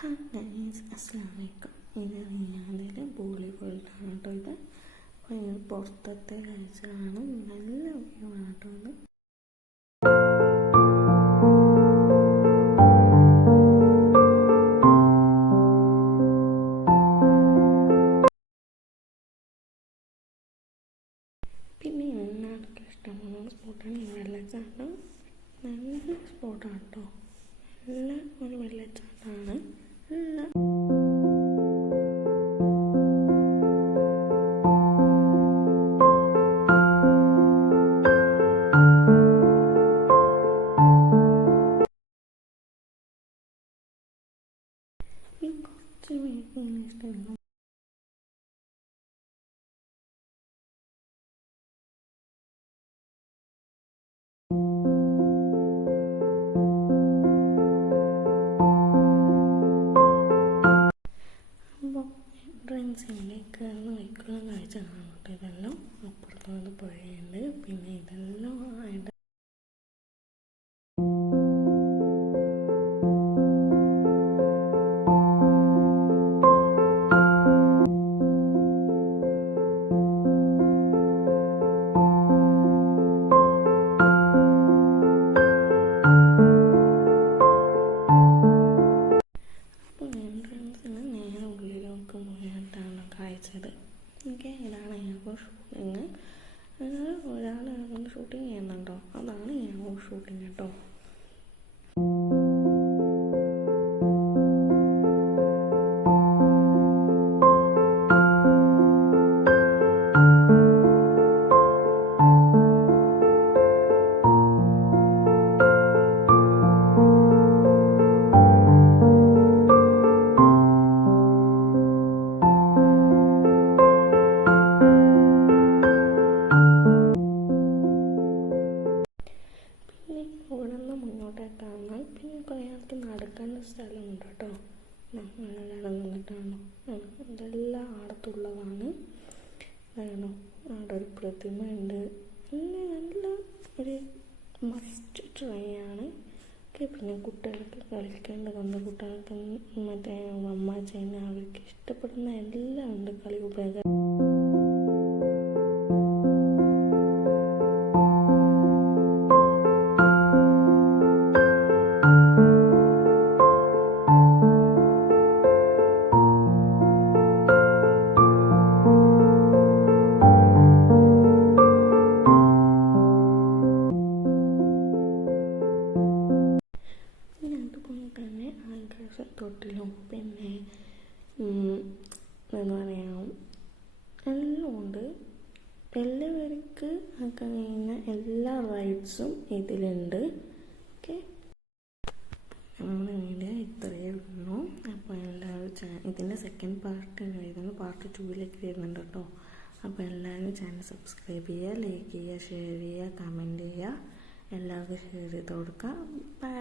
Hi guys, അസ്സലാമു അലൈക്കും. ഇത് റിയാദിലെ ബോളിവുഡിലാണ് കേട്ടോ. ഇത് പുറത്തത്തെ കാഴ്ചയാണ്. നല്ല വ്യൂ ആണ് കേട്ടോ ഇത്. പിന്നെ എല്ലാവർക്കും ഇഷ്ടമുള്ള സ്പോട്ടാണ് ഈ വെള്ളച്ചാട്ടം. നല്ല സ്പോട്ടാണ് കേട്ടോ. നല്ല ഒരു വെള്ളച്ചാട്ടമാണ്. കുറച്ച് പേർക്ക് ഇഷ്ടമുള്ള എൻട്രൻസിലേക്ക് വയ്ക്കുന്ന കാഴ്ച കാണട്ടെ. ഇതെല്ലാം അപ്പുറത്തുനിന്ന് പുഴയുണ്ട്. പിന്നെ ഇതെല്ലാം ആയിട്ട് കാഴ്ചത്. ഓക്കെ, ഇതാണ് ഞങ്ങൾക്ക് ഷൂട്ടിങ്. ഒരാൾ ഷൂട്ടിങ് ചെയ്യുന്നുണ്ടോ? അതാണ് ഞങ്ങൾ ഷൂട്ടിങ് കേട്ടോ. ഇവിടെ നിന്ന് മുന്നോട്ടേക്കാണ്. പിന്നെ കുറേ ആൾക്ക് നടക്കേണ്ട സ്ഥലമുണ്ട് കേട്ടോ. നമ്മളെല്ലാം നിന്നിട്ടാണോ ഇതെല്ലാം ആടത്തുള്ളതാണ്. വേണോ അവിടെ ഒരു പ്രതിമ ഉണ്ട്. നല്ല ഒരു മസ്റ്റ് ട്രൈ ആണ്. ഓക്കെ, പിന്നെ കുട്ടികൾക്ക് കളിക്കേണ്ടതുണ്ട്. കുട്ടികൾക്ക് മറ്റേ അമ്മ ചെയ്യുന്ന അവർക്ക് ഇഷ്ടപ്പെടുന്ന എല്ലാം ഉണ്ട്. കളി ഉപയോഗം തന്നെ ആൾക്കാർ തൊട്ടിലും പിന്നെ എന്താ പറയുക എല്ലാം ഉണ്ട്. എല്ലാവർക്ക് കഴിയുന്ന എല്ലാ റൈഡ്സും ഇതിലുണ്ട്. ഓക്കെ, നമ്മുടെ വീഡിയോ ഇത്രയേ ഉള്ളൂ. അപ്പോൾ എല്ലാവരും ഇതിൻ്റെ സെക്കൻഡ് പാർട്ട് വരുന്നത് പാർട്ട് 2ലേക്ക് വരുന്നുണ്ട് കേട്ടോ. അപ്പോൾ എല്ലാവരും ചാനൽ സബ്സ്ക്രൈബ് ചെയ്യുക, ലൈക്ക് ചെയ്യുക, ഷെയർ ചെയ്യുക, കമൻറ്റ് ചെയ്യുക. എല്ലാവർക്കും ഷെയർ ചെയ്ത് കൊടുക്കുക. ബൈ.